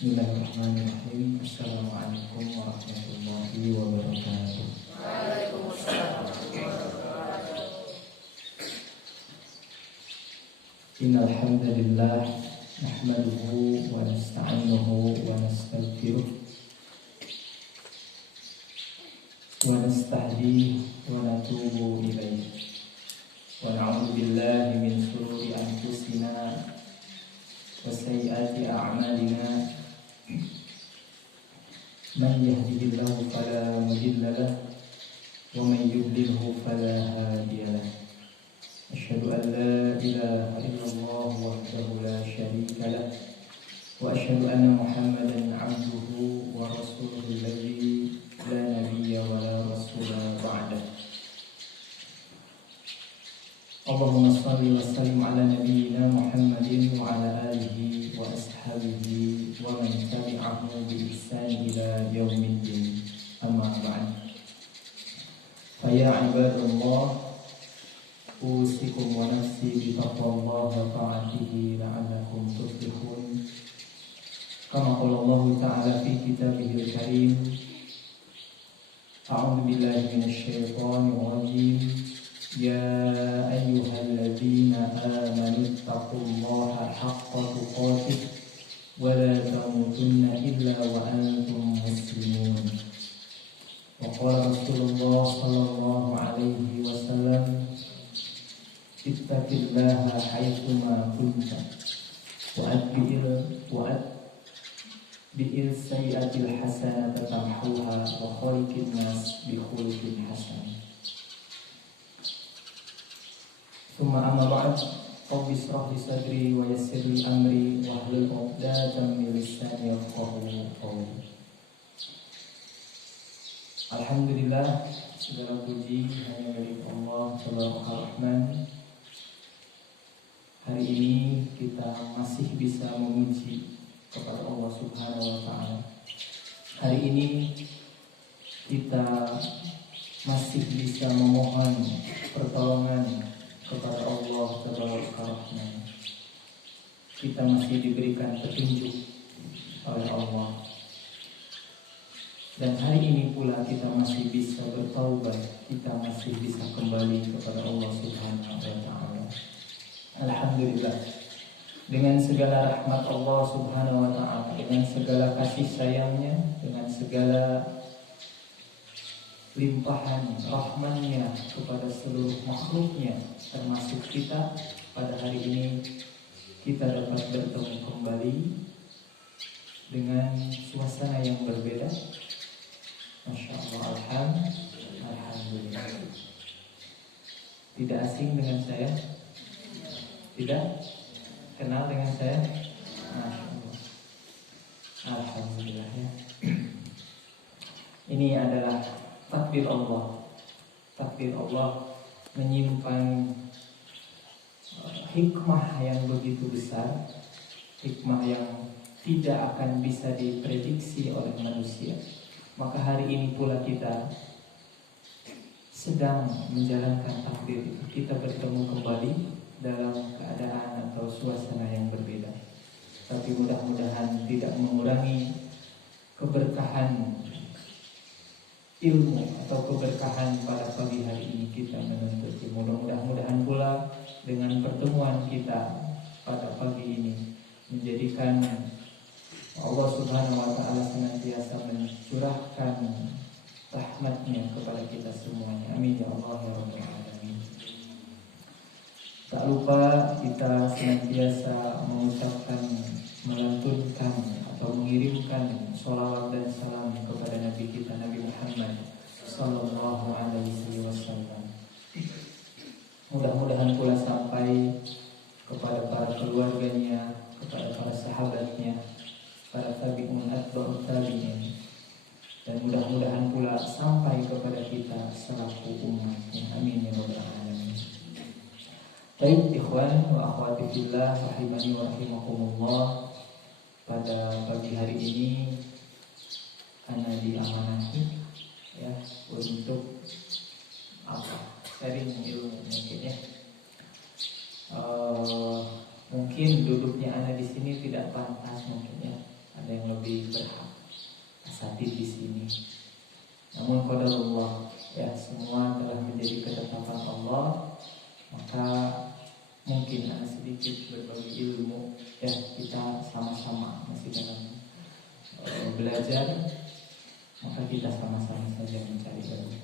Bismillahirrahmanirrahim. Assalamualaikum warahmatullahi wabarakatuh. Waalaikumsalam. Innal hamdalillah nahmaduhu wa nasta'inuhu wa nastaghfiruh wa nastahdihi wa natubu ilaihi wa na'udzu billahi min shururi anfusina wa sayyiati a'malina. Man yahdihillahu fala mudilla lahu wa man yudlilhu fala hadiya lahu. Asyhadu an la ilaha illallah wahdahu la syarika lahu wa asyhadu anna Muhammadan 'abduhu wa rasuluhu alladzi la nabiyya wa la rasula ba'dahu. Allahumma shalli wa sallim ala nabiyyina Muhammadin wa ala alihi wa ashabihi wa man tabi'ahu bi ihsan ila yaumiddin. Amma ba'd. Fa ya ibadallah, usikum wa nafsi bi taqwallah wa ta'atihi la'allakum tuflihun. Kama qala Allah ta'ala fi kitabihil karim. A'udzu billahi minasy syaithanir rajim. Ya ayyuhalladzina amanu taqullaha haqqa tuqatih wa la tamutunna illa wa antum muslimun. Wa qala Rasulullah sallallahu alaihi wasallam, ittaqillaha haitsuma kunta wa atbi'il sayyi'atil hasanata tamhuha wa khaliqin nas bi khuluqin hasan. Tsumma amma ba'd, rabbi ishrah li sadri wa yassir li amri wahlul 'uqdatam min lisani yafqahu qawli. Alhamdulillah, segala puji hanya milik Allah Subhanahu Rahman. Hari ini kita masih bisa memuji kepada Allah Subhanahu wa Ta'ala. Hari ini kita masih bisa memohon pertolongan kepada Allah Subhanahu Rahman. Kita masih diberikan petunjuk oleh Allah. Dan hari ini pula kita masih bisa bertaubat, kita masih bisa kembali kepada Allah Subhanahu wa Ta'ala. Alhamdulillah, dengan segala rahmat Allah Subhanahu wa Ta'ala, dengan segala kasih sayangnya, dengan segala limpahan rahmannya kepada seluruh makhluknya, termasuk kita, pada hari ini kita dapat bertemu kembali dengan suasana yang berbeda. Masya Allah, alhamdulillah. Tidak asing dengan saya? Tidak? Kenal dengan saya? Masya Allah, alhamdulillah ya. Ini adalah takdir Allah. Takdir Allah menyimpan hikmah yang begitu besar, hikmah yang tidak akan bisa diprediksi oleh manusia. Maka hari ini pula kita sedang menjalankan takdir itu. Kita bertemu kembali dalam keadaan atau suasana yang berbeda. Tapi mudah-mudahan tidak mengurangi keberkahan ilmu atau keberkahan pada pagi hari ini kita menuntut ilmu. Mudah-mudahan pula dengan pertemuan kita pada pagi ini menjadikan Allah Subhanahu wa Ta'ala senantiasa mencurahkan rahmatnya kepada kita semuanya. Amin ya Allah ya Rabbal Alamin. Tak lupa kita senantiasa mengucapkan, melantunkan atau mengirimkan sholawat dan salam kepada Nabi kita, Nabi Muhammad sallallahu alaihi wasallam. Mudah-mudahan pula sampai kepada para keluarganya, kepada para sahabatnya, para tabi'un atba'ut tabi'in, dan mudah-mudahan pula sampai kepada kita selaku umatnya. Amin ya Rabbal Alamin. Baik ikhwan wa akhwati fillah rahimani wa rahimakumullah. Pada pagi hari ini ana diamanahi ya untuk sharing ilmu mungkin ya. Mungkin duduknya ana di sini tidak pantas mungkin ya. ada yang lebih berhak asatid di sini. Namun qadarullah, ya semua telah menjadi ketetapan Allah. Maka mungkin ada sedikit berbagi ilmu, ya kita sama-sama masih dalam belajar, maka kita sama-sama saja mencari ilmu.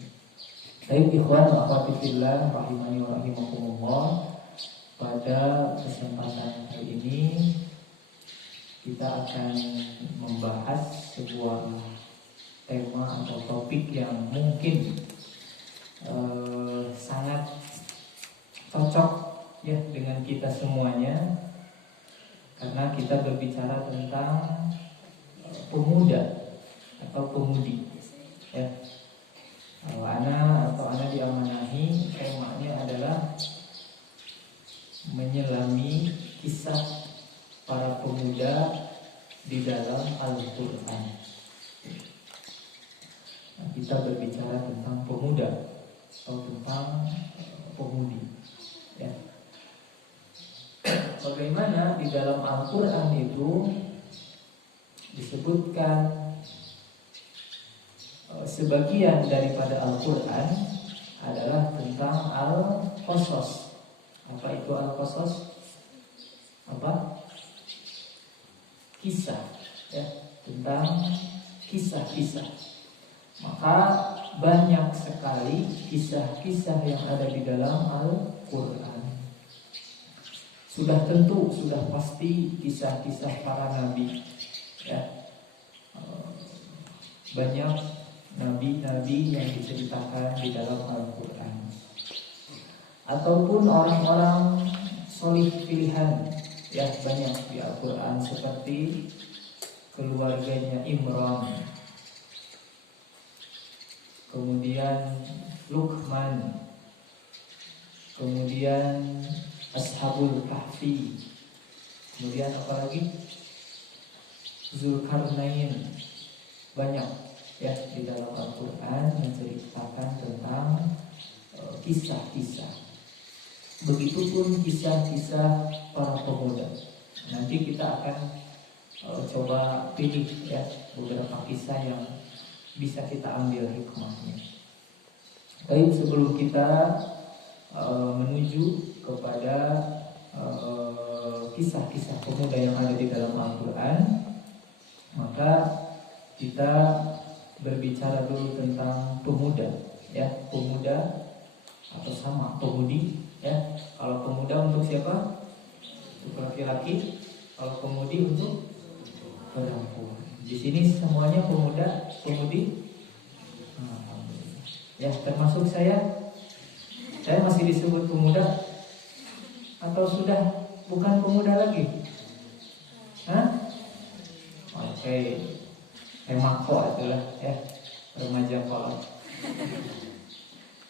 Baik ikhwan wa akhwati fillah rahimani wa rahimakumullah, pada kesempatan hari ini kita akan membahas sebuah tema atau topik yang mungkin sangat cocok ya dengan kita semuanya, karena kita berbicara tentang pemuda atau pemudi ya. Kalau anak diamanahi, temanya adalah menyelami kisah para pemuda di dalam Al-Quran. Nah, kita berbicara tentang pemuda atau tentang pemudi ya. Bagaimana di dalam Al-Quran itu disebutkan sebagian daripada Al-Quran adalah tentang Al-Qasas. Apa itu Al-Qasas? Apa? Kisah ya, tentang kisah-kisah. Maka banyak sekali kisah-kisah yang ada di dalam Al-Quran. Sudah tentu, sudah pasti kisah-kisah para nabi ya. Banyak nabi-nabi yang diceritakan di dalam Al-Quran, ataupun orang-orang solih pilihan ya, banyak di Al-Quran, seperti keluarganya Imran, kemudian Luqman, kemudian Ashabul Kahfi, kemudian apa lagi? Zulkarnain. Banyak ya di dalam Al-Quran menceritakan tentang kisah-kisah. Begitupun kisah-kisah para pemuda. Nanti kita akan coba pilih ya beberapa kisah yang bisa kita ambil hikmahnya. Baik, sebelum kita menuju kepada kisah-kisah pemuda yang ada di dalam Al-Quran, maka kita berbicara dulu tentang pemuda ya. Pemuda atau sama pemudi ya. Kalau pemuda untuk siapa? Untuk laki-laki. Kalau pemudi untuk perempuan. Di sini semuanya pemuda, pemudi. Ya, termasuk saya. Saya masih disebut pemuda atau sudah bukan pemuda lagi? Hah? Oke. Emako itulah ya, remaja kolot.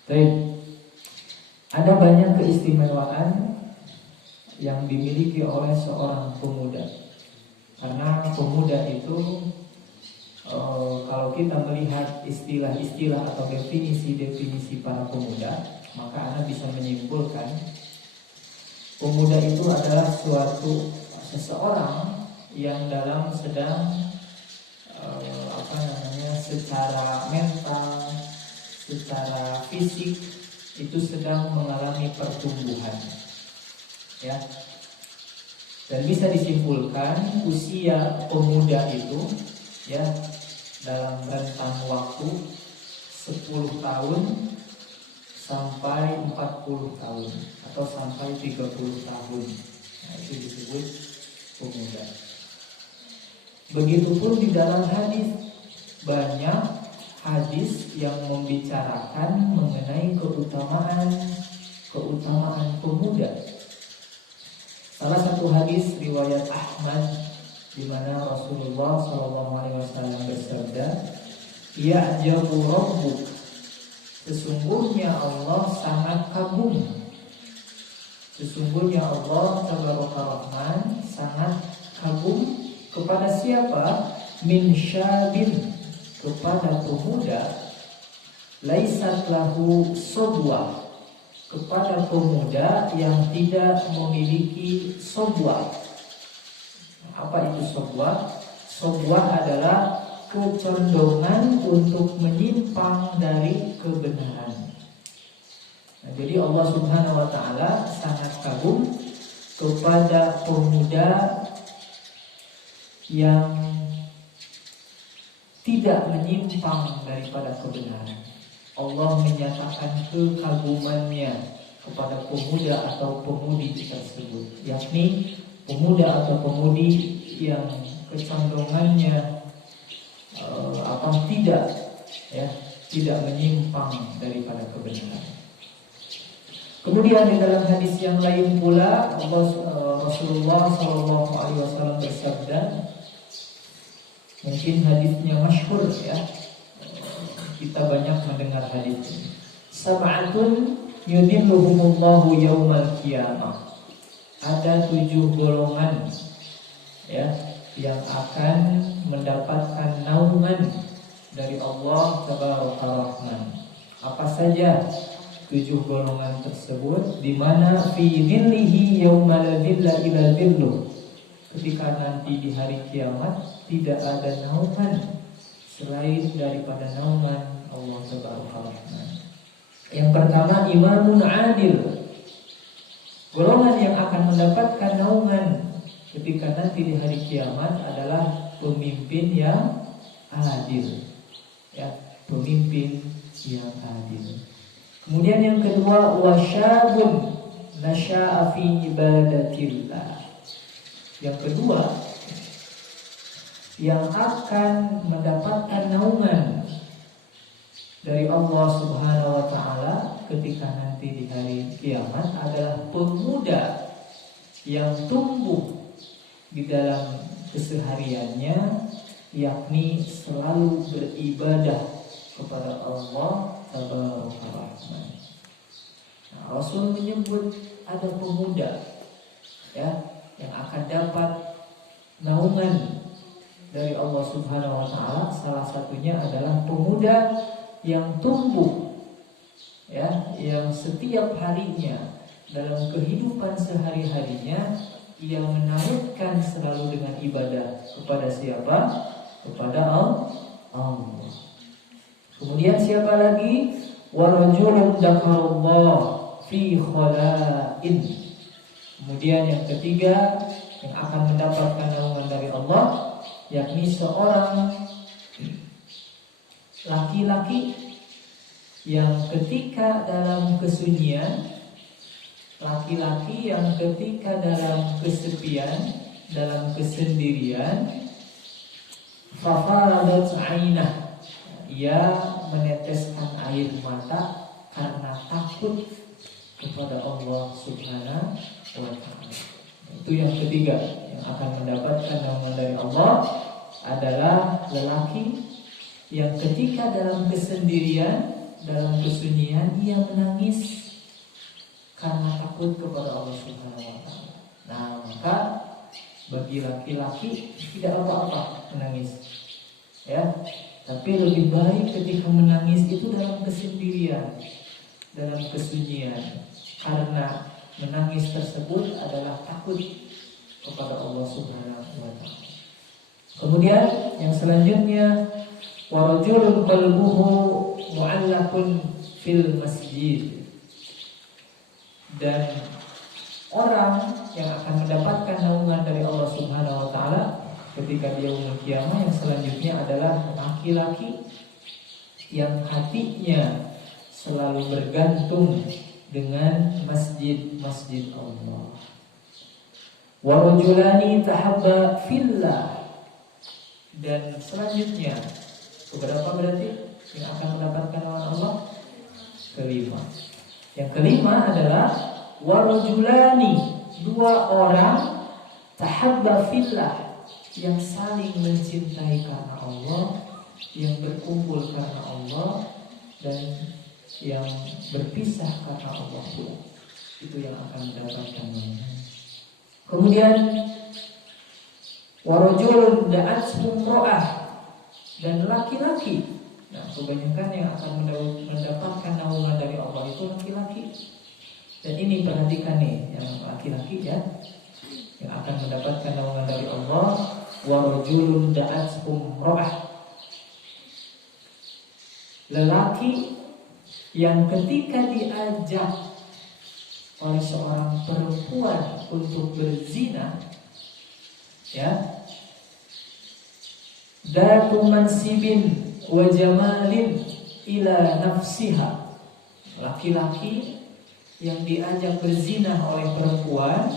Baik. Ada banyak keistimewaan yang dimiliki oleh seorang pemuda. Karena pemuda itu kalau kita melihat istilah-istilah atau definisi-definisi para pemuda, maka Anda bisa menyimpulkan pemuda itu adalah seseorang yang sedang secara mental, secara fisik itu sedang mengalami pertumbuhan ya. Dan bisa disimpulkan usia pemuda itu ya dalam rentang waktu 10 tahun sampai 40 tahun atau sampai 30 tahun. Nah, itu disebut pemuda. Begitupun di dalam hadis, banyak hadis yang membicarakan mengenai keutamaan pemuda. Salah satu hadis riwayat Ahmad di mana Rasulullah SAW bersabda, "Ya'jabu rabbuk." Sesungguhnya Allah sangat kagum. Sesungguhnya Allah Tabaraka Rahman sangat kagum kepada siapa? Min syabin, kepada pemuda, laisat lahu sobwah, kepada pemuda yang tidak memiliki sobwah. Apa itu sobwah? Sobwah adalah kecondongan untuk menyimpang dari kebenaran. Nah, jadi Allah Subhanahu wa Ta'ala sangat kagum kepada pemuda yang tidak menyimpang daripada kebenaran. Allah menyatakan kekagumannya kepada pemuda atau pemudi tersebut, yakni pemuda atau pemudi yang kecondongannya tidak menyimpang daripada kebenaran. Kemudian di dalam hadis yang lain pula Rasulullah SAW bersabda, mungkin hadisnya masyhur ya, kita banyak mendengar hadis ini. Sab'atun yudhilluhumullahu yaumal qiyamah. Ada 7 golongan ya yang akan mendapatkan naungan dari Allah Tabaraka Rahman. Apa saja 7 golongan tersebut? Di mana fi dhillihi yauma la dhilla illa dhilluh. Ketika nanti di hari kiamat tidak ada naungan selain daripada naungan Allah Tabaraka Rahman. Yang pertama, imamun adil. Golongan yang akan mendapatkan naungan ketika nanti di hari kiamat adalah pemimpin yang adil. Ya, pemimpin yang adil. Kemudian yang kedua, wasyabun nasya'a fi ibadatillah. Yang kedua, yang akan mendapatkan naungan dari Allah Subhanahu wa Ta'ala ketika nanti di hari kiamat adalah pemuda yang tumbuh di dalam kesehariannya, yakni selalu beribadah kepada Allah Tabaraka Rahman. Nah, Rasul menyebut ada pemuda ya yang akan dapat naungan dari Allah Subhanahu wa Ta'ala. Salah satunya adalah pemuda yang tumbuh ya, yang setiap harinya dalam kehidupan sehari-harinya ia menautkan selalu dengan ibadah kepada siapa? Kepada Allah. Kemudian siapa lagi? Warajulun dzakarallah fi khala'in. Kemudian yang ketiga yang akan mendapatkan naungan dari Allah, yakni seorang laki-laki yang ketika dalam kesunyian, laki-laki yang ketika dalam kesepian, dalam kesendirian, fafaradat ainah, ia meneteskan air mata karena takut kepada Allah Subhanahu wa Ta'ala. Itu yang ketiga yang akan mendapatkan naungan dari Allah adalah lelaki yang ketika dalam kesendirian, dalam kesunyian ia menangis karena takut kepada Allah Subhanahu wa Ta'ala. Nah, maka bagi laki-laki tidak apa-apa menangis. Ya, tapi lebih baik ketika menangis itu dalam kesendirian, dalam kesunyian, karena menangis tersebut adalah takut kepada Allah Subhanahu wa Ta'ala. Kemudian yang selanjutnya, warajulun qalbuhu mu'allaqun fil masjid. Dan orang yang akan mendapatkan naungan dari Allah Subhanahu wa Ta'ala ketika dia yaumul qiyamah yang selanjutnya adalah laki-laki yang hatinya selalu bergantung dengan masjid-masjid Allah. Wa rajulani tahabba fillah. Dan selanjutnya beberapa berarti yang akan mendapatkan naungan Allah? Kelima. Yang kelima adalah warajulani, 2 orang tahabba fillah, yang saling mencintai karena Allah, yang berkumpul karena Allah, dan yang berpisah karena Allah pula. Itu yang akan mendapatkan naungan. Kemudian warajulun da'athu imra'ah, dan laki-laki. Nah, kebanyakan yang akan mendapatkan naungan dari Allah itu laki-laki. Dan ini perhatikan nih, yang laki-laki ya, yang akan mendapatkan naungan dari Allah wa rajulun da'athum ra'ah. Lelaki yang ketika diajak oleh seorang perempuan untuk berzina, ya, datu mansibin wa jamalin ila nafsiha, laki-laki yang diajak berzina oleh perempuan,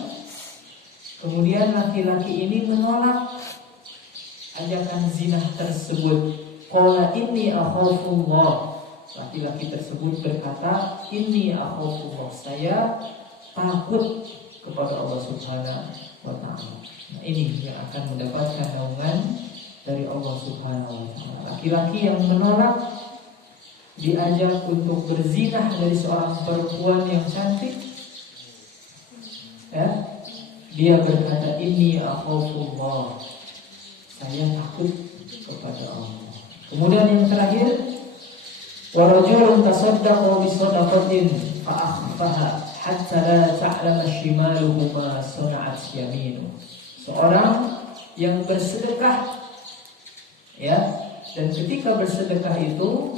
kemudian laki-laki ini menolak ajakan zina tersebut. Qala inni akhafullah, laki-laki tersebut berkata, inni akhafullah, saya takut kepada Allah Subhanahu wa ta'ala. Nah, ini yang akan mendapatkan naungan dari Allah Subhanahu wa ta'ala. Laki-laki yang menolak diajak untuk berzina dari seorang perempuan yang cantik, ya, dia berkata, inni akhafullah, saya takut kepada Allah. Kemudian yang terakhir, wa rajulun tasaddaqa bi sadaqatin fa akhfaha hatta la ta'lama shimaluhu ma sana'at yaminuhu. Seorang yang bersedekah, ya, dan ketika bersedekah itu,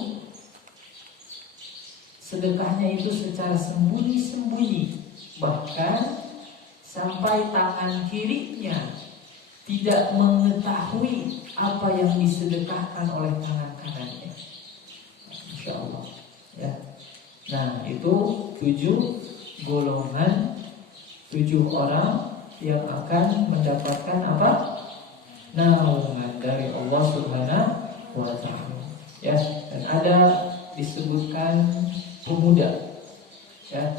sedekahnya itu secara sembunyi-sembunyi, bahkan sampai tangan kirinya tidak mengetahui apa yang disedekahkan oleh tangan kanannya. Insya Allah, ya. Nah, itu 7 golongan, 7 orang yang akan mendapatkan apa? Naungan dari Allah Subhanahu wa ta'ala, ya. Dan ada disebutkan pemuda, ya,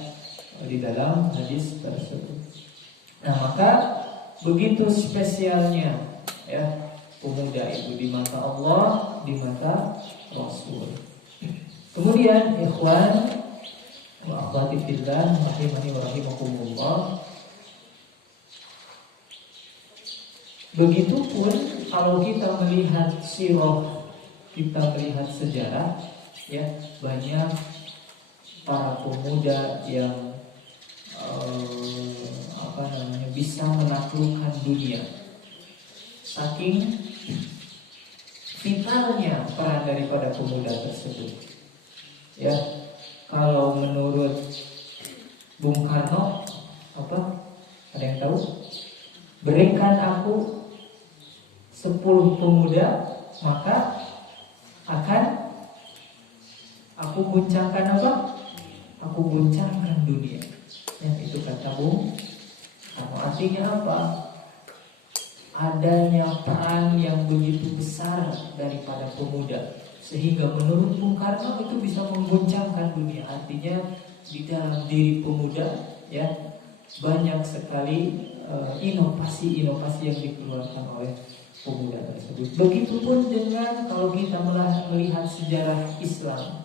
di dalam hadis tersebut. Nah, maka begitu spesialnya, ya, pemuda itu di mata Allah, di mata Rasul. Kemudian ikhwan wa akhwati fillah rahimani wa rahimakumullah, begitupun kalau kita melihat sirah, kita melihat sejarah, ya, banyak para pemuda yang bisa menaklukkan dunia. Saking vitalnya peran daripada pemuda tersebut, ya. Kalau menurut Bung Karno, apa? Ada yang tahu? Berikan aku 10 pemuda, maka akan aku guncangkan apa? Aku guncangkan dunia. Ya, itu kata Bung Karno. Artinya apa? Adanya peran yang begitu besar daripada pemuda, sehingga menurut Bung Karno itu bisa mengguncangkan dunia. Artinya di dalam diri pemuda, ya, banyak sekali inovasi-inovasi yang dikeluarkan oleh pemuda tersebut. Begitupun dengan kalau kita melihat sejarah Islam,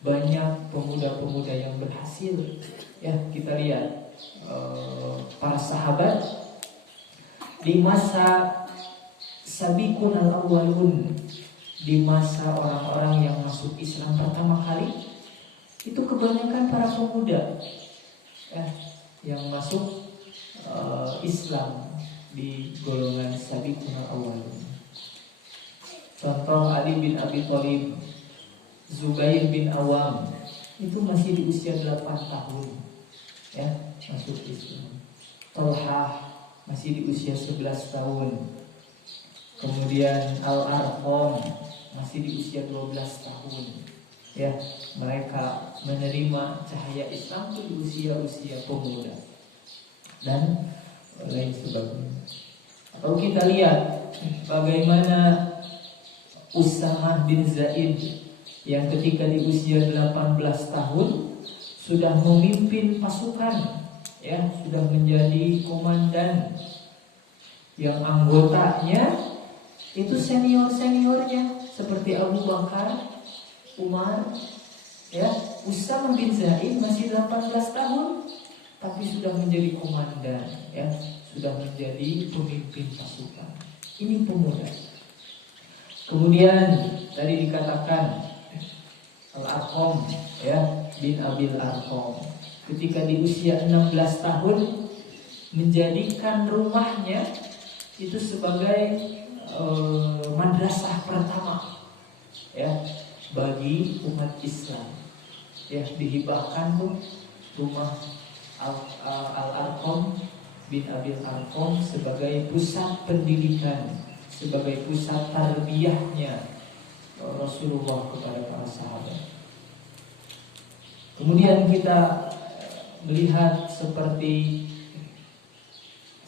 banyak pemuda-pemuda yang berhasil, ya. Kita lihat para sahabat di masa sabiqun al-awwalun, di masa orang-orang yang masuk Islam pertama kali, itu kebanyakan para pemuda, ya, yang masuk Islam di golongan sabiqun al-awwalun. Contoh Ali bin Abi Thalib, Zubair bin Awam, itu masih di usia 8 tahun, ya, masuk Islam. Talhah masih di usia 11 tahun. Kemudian Al-Arqam masih di usia 12 tahun. Ya, mereka menerima cahaya Islam itu di usia-usia pemuda. Dan lain sebagainya. Kalau kita lihat bagaimana Usamah bin Zaid yang ketika di usia 18 tahun sudah memimpin pasukan, ya, sudah menjadi komandan yang anggotanya itu senior-seniornya seperti Abu Bakar, Umar, ya. Usamah bin Zaid masih 18 tahun tapi sudah menjadi komandan, ya, sudah menjadi pemimpin pasukan. Ini pemuda. Kemudian tadi dikatakan Al-Arqam, ya, bin Abil Arqam ketika di usia 16 tahun menjadikan rumahnya itu sebagai madrasah pertama ya bagi umat Islam. Ya, dihibahkan tuh rumah Al-Arqam bin Abil Arqam sebagai pusat pendidikan, sebagai pusat tarbiyahnya Rasulullah kepada para sahabat. Kemudian kita melihat seperti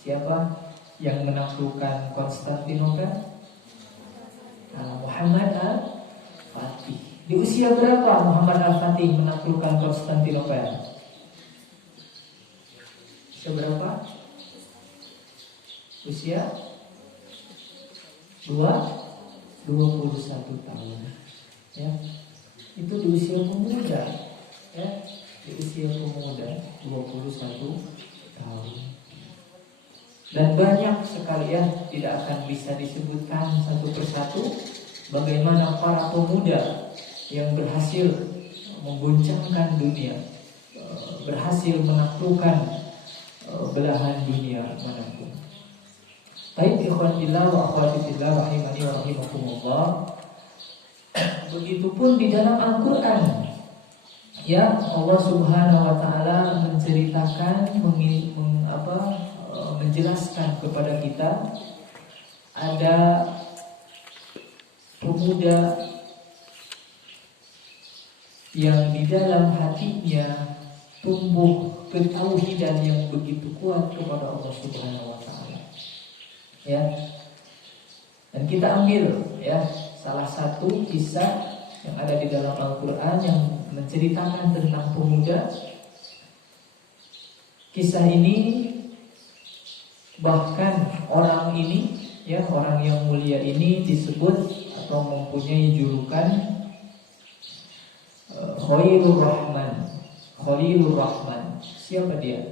siapa yang menaklukkan Konstantinopel? Muhammad Al-Fatih. Di usia berapa Muhammad Al-Fatih menaklukkan Konstantinopel? Usia berapa? Usia 21 tahun. Ya. Itu di usia pemuda. Ya, di usia pemuda 21 tahun. Dan banyak sekali ya, tidak akan bisa disebutkan satu persatu bagaimana para pemuda yang berhasil mengguncangkan dunia, berhasil menaklukkan belahan dunia manapun. Baik ikhwan fillah wa akhwati fillah rahimani wa rahimakumullah. Begitupun di dalam Al-Qur'an ya, Allah Subhanahu wa taala menceritakan menjelaskan kepada kita ada pemuda yang di dalam hatinya tumbuh ketauhidan yang begitu kuat kepada Allah Subhanahu wa taala. Ya. Dan kita ambil ya salah satu kisah yang ada di dalam Al-Qur'an yang menceritakan tentang pemuda. Kisah ini bahkan orang ini ya, orang yang mulia ini disebut atau mempunyai julukan Khalilur Rahman. Khalilur Rahman. Siapa dia?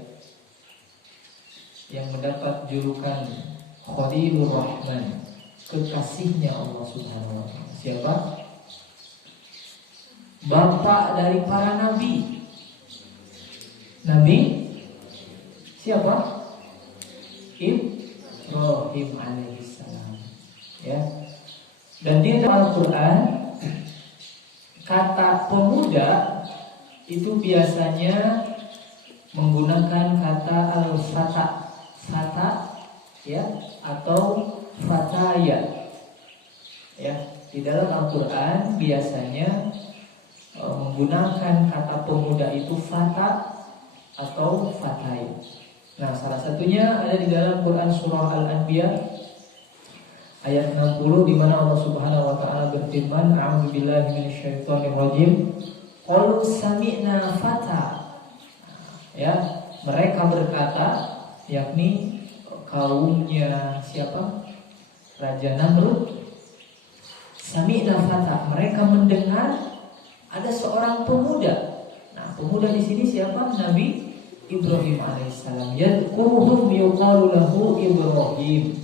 Yang mendapat julukan Khalilur Rahman, kekasihnya Allah Subhanahu wa taala. Siapa? Bapak dari para nabi. Nabi siapa? Ibrahim alaihissalam. Ya. Dan di dalam Al-Qur'an kata pemuda itu biasanya menggunakan kata al-fata, fata ya, atau fataya. Ya, di dalam Al-Qur'an biasanya menggunakan kata pemuda itu fata atau fataya. Nah, salah satunya ada di dalam Quran surah Al-Anbiya ayat 60 di mana Allah Subhanahu wa taala berfirman, "A'udzubillahi minasyaitonir rajim. Qalu sami'na fata." Ya, mereka berkata, yakni kaumnya siapa? Raja Namrud. Sami'na fata, mereka mendengar ada seorang pemuda. Nah, pemuda di sini siapa? Nabi Ibrahim alaihissalam. Yadkuruhum yuqalu lahu Ibrahim.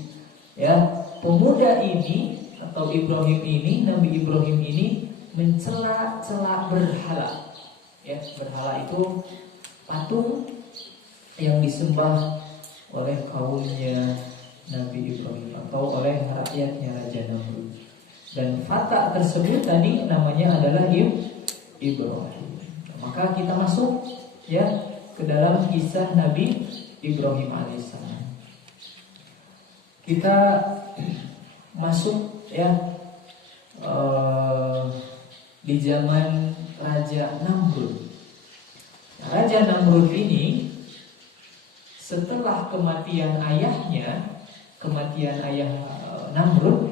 Ya, pemuda ini atau Ibrahim ini, Nabi Ibrahim ini mencela-cela berhala. Ya, berhala itu patung yang disembah oleh kaumnya Nabi Ibrahim atau oleh rakyatnya Raja Namrud. Dan fata tersebut tadi namanya adalah Ibrahim. Maka kita masuk ya ke dalam kisah Nabi Ibrahim alaihissalam. Kita masuk ya di zaman Raja Namrud. Raja Namrud ini setelah kematian ayah Namrud,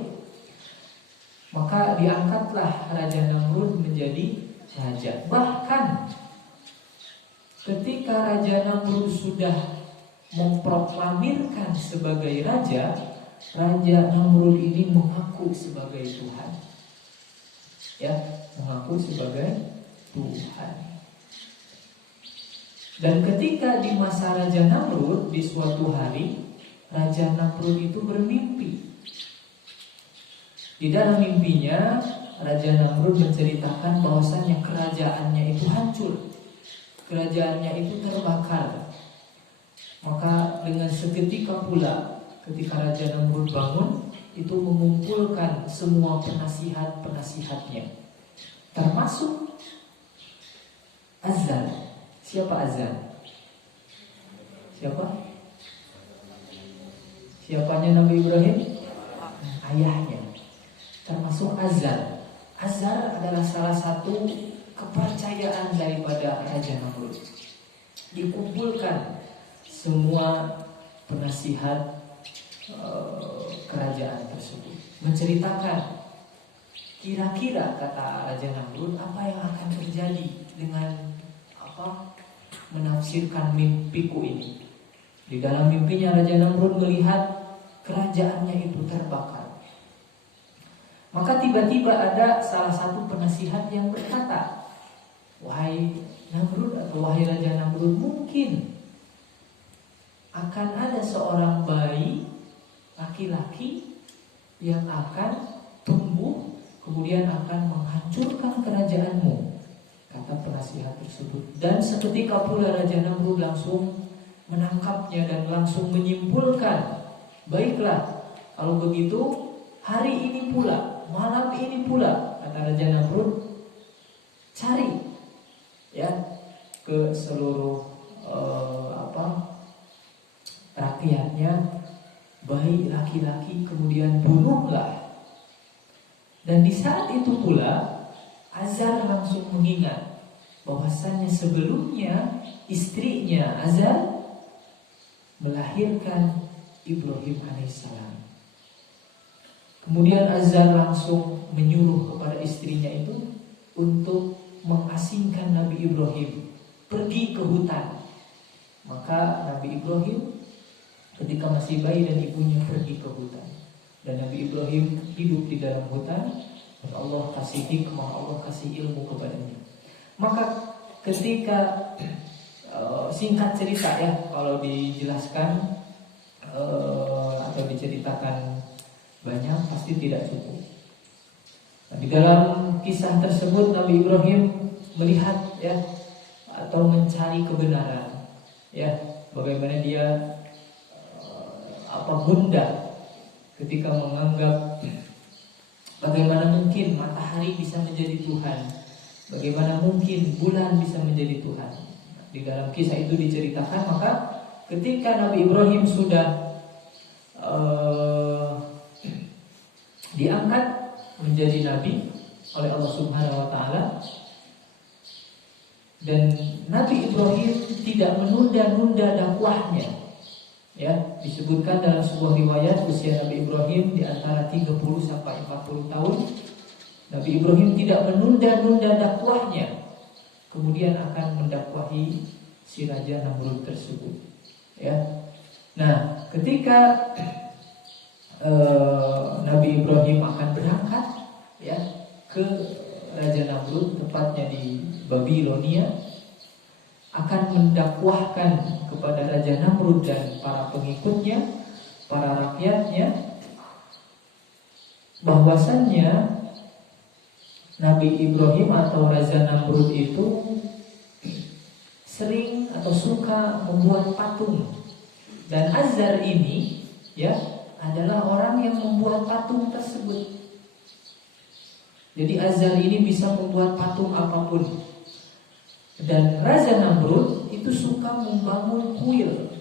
maka diangkatlah Raja Namrud menjadi raja. Bahkan ketika Raja Namrud sudah memproklamirkan sebagai raja, Raja Namrud ini mengaku sebagai Tuhan. Ya, mengaku sebagai Tuhan. Dan ketika di masa Raja Namrud, di suatu hari Raja Namrud itu bermimpi. Di dalam mimpinya Raja Namrud menceritakan bahwasannya kerajaannya itu hancur, kerajaannya itu terbakar. Maka dengan seketika pula ketika Raja Namrud bangun, itu mengumpulkan semua penasihat-penasihatnya, termasuk Azan. Siapa Azan? Siapanya Nabi Ibrahim? Ayahnya. Termasuk Azan. Azan adalah salah satu kepercayaan daripada Raja Namrud. Dikumpulkan semua penasihat kerajaan tersebut, menceritakan kira-kira, kata Raja Namrud, apa yang akan terjadi dengan menafsirkan mimpiku ini. Di dalam mimpinya Raja Namrud melihat kerajaannya itu terbakar. Maka tiba-tiba ada salah satu penasihat yang berkata, wahai Namrud atau wahai Raja Namrud, mungkin akan ada seorang bayi laki-laki yang akan tumbuh kemudian akan menghancurkan kerajaanmu, kata penasihat tersebut. Dan seketika pula Raja Namrud langsung menangkapnya dan langsung menyimpulkan, baiklah, kalau begitu hari ini pula, malam ini pula, kata Raja Namrud, cari ya ke seluruh rakyatnya bayi laki-laki, kemudian bunuhlah. Dan di saat itu pula Azar langsung mengingat bahwasannya sebelumnya istrinya Azar melahirkan Ibrahim alaihissalam. Kemudian Azar langsung menyuruh kepada istrinya itu untuk mengasingkan Nabi Ibrahim pergi ke hutan. Maka Nabi Ibrahim ketika masih bayi dan ibunya pergi ke hutan, dan Nabi Ibrahim hidup di dalam hutan. Dan Allah kasih hikmah, Allah kasih ilmu kepadanya. Maka ketika singkat cerita ya, kalau dijelaskan atau diceritakan banyak pasti tidak cukup. Nah, di dalam kisah tersebut Nabi Ibrahim melihat ya atau mencari kebenaran ya, bagaimana dia gundah ketika menganggap bagaimana mungkin matahari bisa menjadi Tuhan, bagaimana mungkin bulan bisa menjadi Tuhan. Di dalam kisah itu diceritakan, maka ketika Nabi Ibrahim sudah diangkat menjadi nabi oleh Allah Subhanahu wa taala, dan Nabi Ibrahim tidak menunda-nunda dakwahnya. Ya, disebutkan dalam sebuah riwayat usia Nabi Ibrahim di antara 30 sampai 40 tahun. Nabi Ibrahim tidak menunda-nunda dakwahnya, kemudian akan mendakwahi si Raja Namrud tersebut. Ya. Nah, ketika Nabi Ibrahim akan berangkat ya ke Raja Namrud, tepatnya di Babilonia, akan mendakwahkan kepada Raja Namrud dan para pengikutnya, para rakyatnya, bahwasannya Nabi Ibrahim atau Raja Namrud itu sering atau suka membuat patung. Dan Azar ini ya adalah orang yang membuat patung tersebut. Jadi Azar ini bisa membuat patung apapun. Dan Raja Namrud itu suka membangun kuil,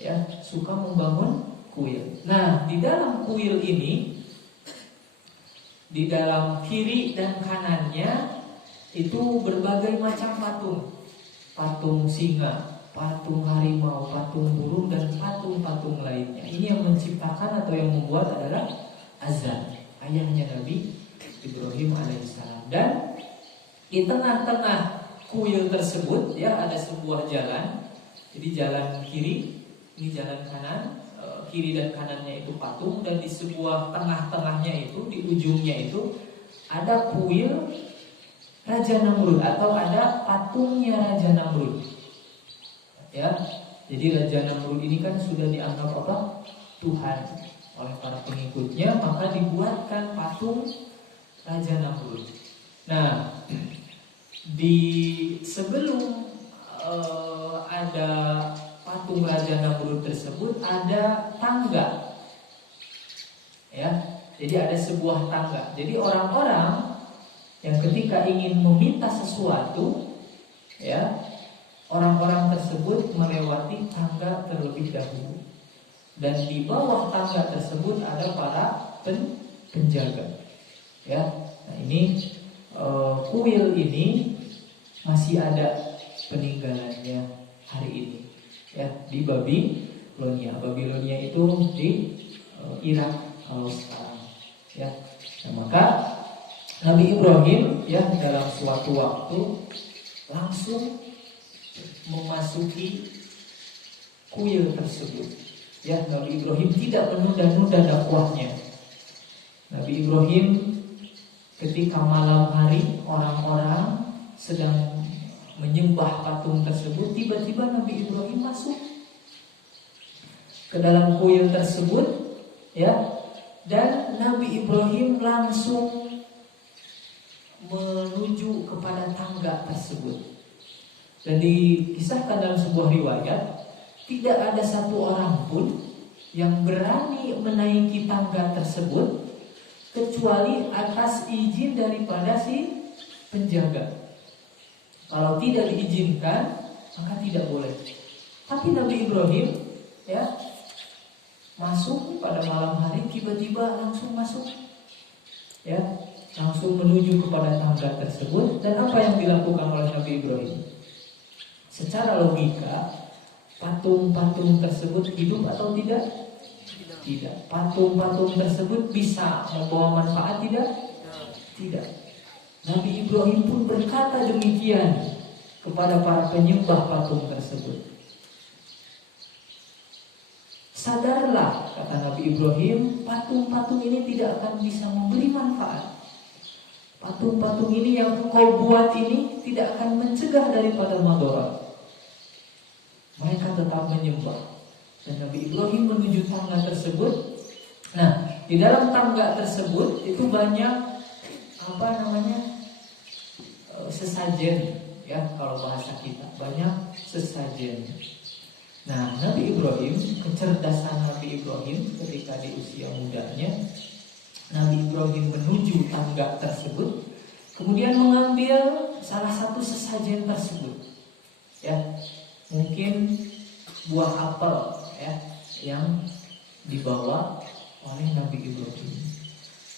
ya, suka membangun kuil. Nah, di dalam kuil ini, di dalam kiri dan kanannya itu berbagai macam patung, patung singa, patung harimau, patung burung, dan patung-patung lainnya. Ini yang menciptakan atau yang membuat adalah Azar, ayahnya Nabi Ibrahim alaihissalam. Dan di tengah-tengah kuil tersebut ya ada sebuah jalan. Jadi jalan kiri, ini jalan kanan, kiri dan kanannya itu patung, dan di sebuah tengah-tengahnya itu, di ujungnya itu ada kuil Raja Namrud atau ada patungnya Raja Namrud. Ya. Jadi Raja Namrud ini kan sudah dianggap apa? Tuhan oleh para pengikutnya, maka dibuatkan patung Raja Namrud. Nah, di sebelum ada patung Raja Namrud tersebut ada tangga Ya, jadi ada sebuah tangga. Jadi orang-orang yang ketika ingin meminta sesuatu, ya, orang-orang tersebut melewati tangga terlebih dahulu. Dan di bawah tangga tersebut ada para penjaga. Ya, nah ini kuil ini masih ada peninggalannya hari ini. Ya, di Babilonia. Babilonia itu di Irak kalau sekarang. Ya, nah, maka Nabi Ibrahim ya dalam suatu waktu langsung memasuki kuil tersebut. Ya, Nabi Ibrahim tidak menunda-nunda dakwahnya. Nabi Ibrahim ketika malam hari orang-orang sedang menyembah patung tersebut, tiba-tiba Nabi Ibrahim masuk ke dalam kuil tersebut, ya, dan Nabi Ibrahim langsung menuju kepada tangga tersebut. Dan dikisahkan dalam sebuah riwayat, tidak ada satu orang pun yang berani menaiki tangga tersebut kecuali atas izin daripada si penjaga. Kalau tidak diizinkan, maka tidak boleh. Tapi Nabi Ibrahim ya masuk pada malam hari, tiba-tiba langsung masuk, ya, langsung menuju kepada tangga tersebut. Dan apa yang dilakukan oleh Nabi Ibrahim? Secara logika, patung-patung tersebut hidup atau tidak? Tidak. Patung-patung tersebut bisa membawa manfaat tidak? Tidak. Nabi Ibrahim pun berkata demikian kepada para penyembah patung tersebut. Sadarlah, kata Nabi Ibrahim, patung-patung ini tidak akan bisa memberi manfaat. Patung-patung ini yang engkau buat ini tidak akan mencegah daripada madarat. Mereka tetap menyembah. Dan Nabi Ibrahim menuju tangga tersebut. Nah, di dalam tangga tersebut itu banyak sesajen, ya, kalau bahasa kita banyak sesajen. Nah, Nabi Ibrahim, kecerdasan Nabi Ibrahim ketika di usia mudanya, Nabi Ibrahim menuju tangga tersebut, kemudian mengambil salah satu sesajen tersebut, ya, mungkin buah apel, ya, yang dibawa oleh Nabi Ibrahim.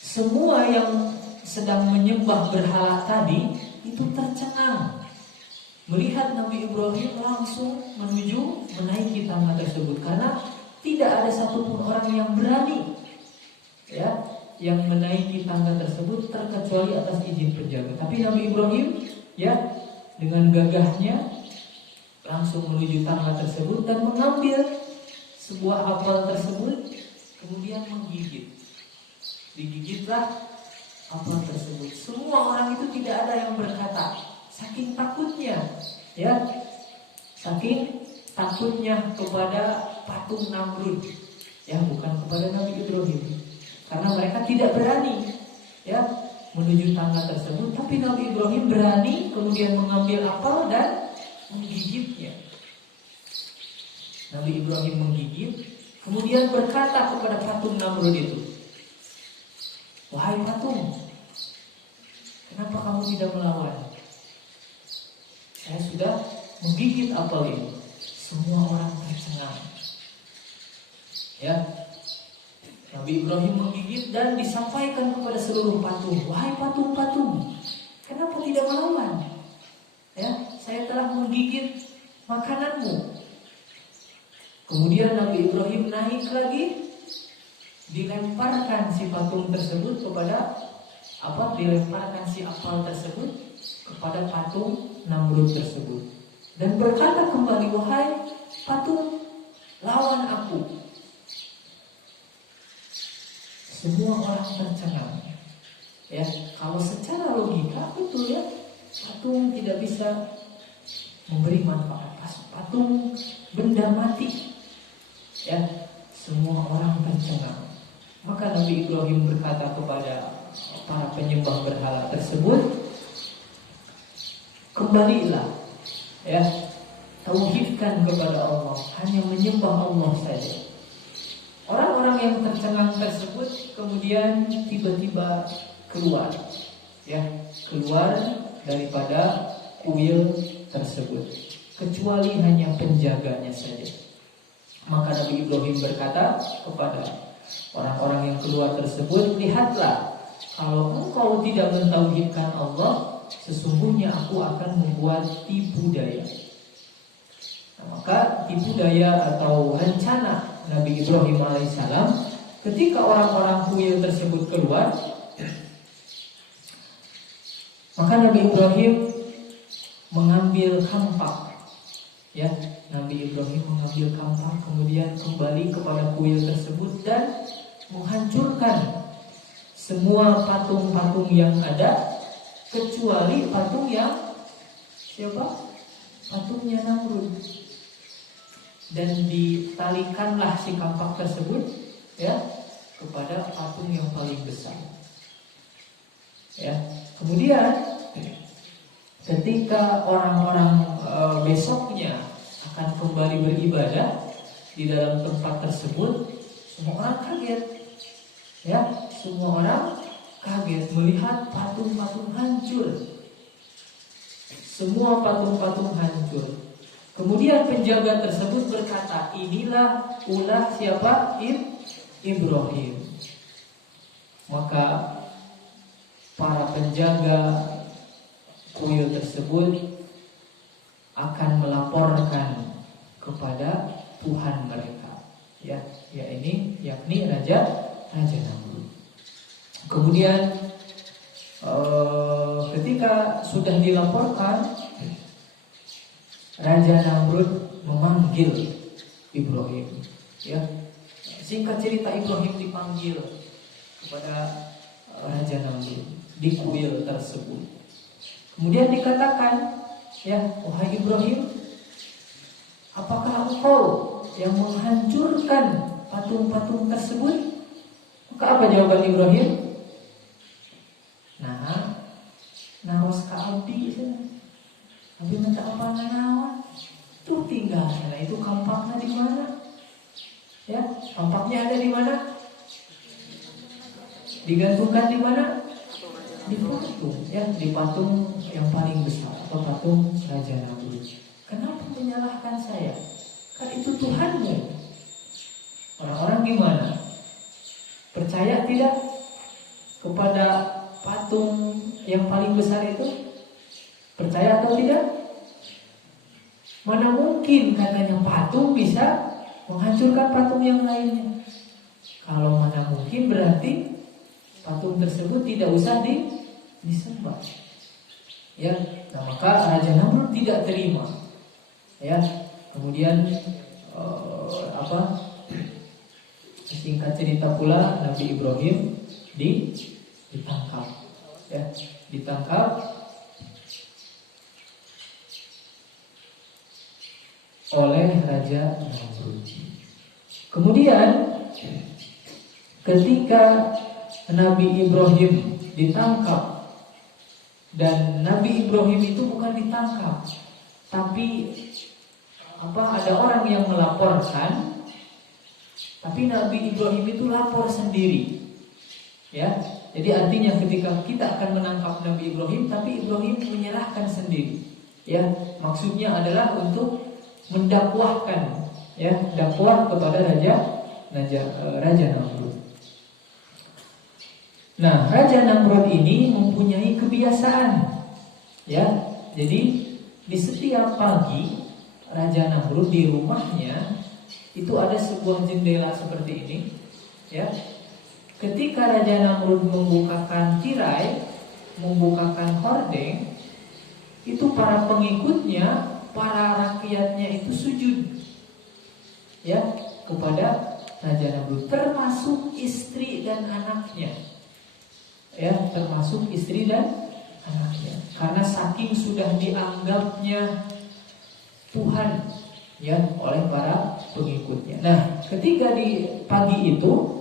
Semua yang sedang menyembah berhala tadi itu tercengang melihat Nabi Ibrahim langsung menuju menaiki tangga tersebut, karena tidak ada satupun orang yang berani, ya, yang menaiki tangga tersebut terkecuali atas izin penjaga. Tapi Nabi Ibrahim, ya, dengan gagahnya langsung menuju tangga tersebut dan mengambil sebuah apel tersebut, kemudian menggigit. Digigitlah apel tersebut. Semua orang itu tidak ada yang berkata, saking takutnya, ya, saking takutnya kepada patung Namrud, ya, bukan kepada Nabi Ibrahim, karena mereka tidak berani, ya, menuju tangga tersebut. Tapi Nabi Ibrahim berani, kemudian mengambil apel dan menggigitnya. Nabi Ibrahim menggigit, kemudian berkata kepada patung Namrud itu, wahai patung, kenapa kamu tidak melawan? Saya sudah menggigit apel ini. Semua orang tercengang. Ya, Nabi Ibrahim menggigit dan disampaikan kepada seluruh patung, wahai patung-patung, kenapa tidak melawan? Ya, saya telah menggigit makananmu. Kemudian Nabi Ibrahim naik lagi, dilemparkan si patung tersebut kepada dilemparkan si apel tersebut kepada patung Namrud tersebut, dan berkata kembali, wahai patung, lawan aku. Semua orang tercengang. Ya, kalau secara logika betul, ya, patung tidak bisa memberi manfaat. Patung benda mati. Ya, semua orang tercengang. Maka Nabi Ibrahim berkata kepada para penyembah berhala tersebut, kembalilah, ya, tauhidkan kepada Allah, hanya menyembah Allah saja. Orang-orang orang yang tercengang tersebut kemudian tiba-tiba keluar, ya, keluar daripada kuil tersebut, kecuali hanya penjaganya saja. Maka Nabi Ibrahim berkata kepada orang-orang yang keluar tersebut, lihatlah, kalau engkau tidak mentauhidkan Allah, sesungguhnya aku akan membuat tipu daya. Nah, maka tipu daya atau rencana Nabi Ibrahim alaihissalam ketika orang-orang kuil tersebut keluar, maka Nabi Ibrahim mengambil kampak, ya, Nabi Ibrahim mengambil kampak, kemudian kembali kepada kuil tersebut dan menghancurkan semua patung-patung yang ada, kecuali patung yang siapa? Patungnya Namrud. Dan ditalikanlah si kampak tersebut, ya, kepada patung yang paling besar. Ya, kemudian ketika orang-orang besoknya akan kembali beribadah di dalam tempat tersebut, semua orang kaget, ya, semua orang kaget melihat patung-patung hancur, semua patung-patung hancur. Kemudian penjaga tersebut berkata, inilah ulah siapa? Ibrahim. Maka para penjaga kuil tersebut akan melaporkan kepada Tuhan mereka, ya, yakni Raja Namrud. Kemudian ketika sudah dilaporkan, Raja Namrud memanggil Ibrahim, ya. Singkat cerita, Ibrahim dipanggil kepada Raja Namrud di kuil tersebut. Kemudian dikatakan, ya, wahai Ibrahim, apakah engkau yang menghancurkan patung-patung tersebut? Maka apa jawaban Ibrahim? Nah, naros ka abdi sana. Abdi minta apa nganawan? Tuh tinggal sana, itu kampaknya di mana? Ya, kampaknya ada di mana? Digantungkan di mana? Di patung, ya, di patung yang paling besar atau patung Raja Namrud. Kenapa menyalahkan saya? Kan itu Tuhanmu. Orang-orang gimana? Percaya tidak kepada patung yang paling besar itu? Percaya atau tidak? Mana mungkin katanya patung bisa menghancurkan patung yang lainnya. Kalau mana mungkin berarti patung tersebut tidak usah disembah. Ya, nah maka Raja Namrud tidak terima. Ya, kemudian singkat cerita pula Nabi Ibrahim ditangkap. Ya, ditangkap oleh Raja Namrud. Kemudian ketika Nabi Ibrahim ditangkap, dan Nabi Ibrahim itu bukan ditangkap, tapi ada orang yang melaporkan, tapi Nabi Ibrahim itu lapor sendiri. Ya, jadi artinya ketika kita akan menangkap Nabi Ibrahim, tapi Ibrahim menyerahkan sendiri. Ya, maksudnya adalah untuk mendakwahkan, ya, dakwah kepada Raja Namrud. Nah, Raja Namrud ini mempunyai kebiasaan, ya. Jadi di setiap pagi Raja Namrud di rumahnya itu ada sebuah jendela seperti ini, ya. Ketika Raja Namrud membukakan tirai, membukakan hordeng, itu para pengikutnya, para rakyatnya itu sujud, ya, kepada Raja Namrud, termasuk istri dan anaknya, ya, termasuk istri dan anaknya, karena saking sudah dianggapnya Tuhan, ya, oleh para pengikutnya. Nah, ketika di pagi itu